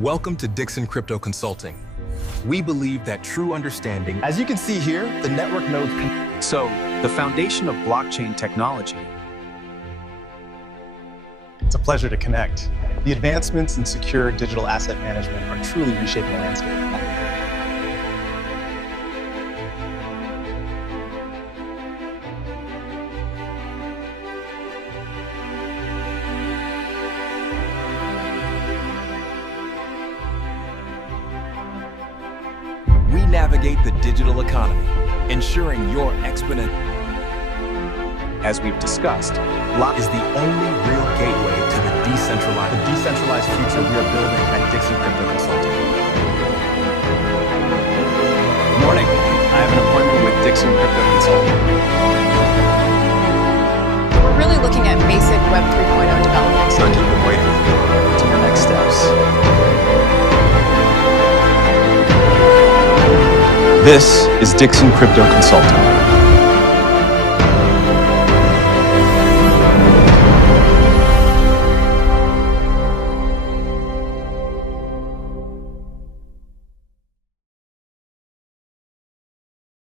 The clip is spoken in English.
Welcome to Dixon Crypto Consulting. We believe that true understanding, As you can see here, the network nodes. So, the foundation of blockchain technology. It's a pleasure to connect. The advancements in secure digital asset management are truly reshaping the landscape. we navigate the digital economy, ensuring your exponent As we've discussed, is the only real gateway to the decentralized future we are building at Dixon Crypto Consulting. Morning. I have an appointment with Dixon Crypto Consulting. We're really looking at basic Web 3.0 development. So keep them waiting. To your next steps. This is Dixon Crypto Consulting.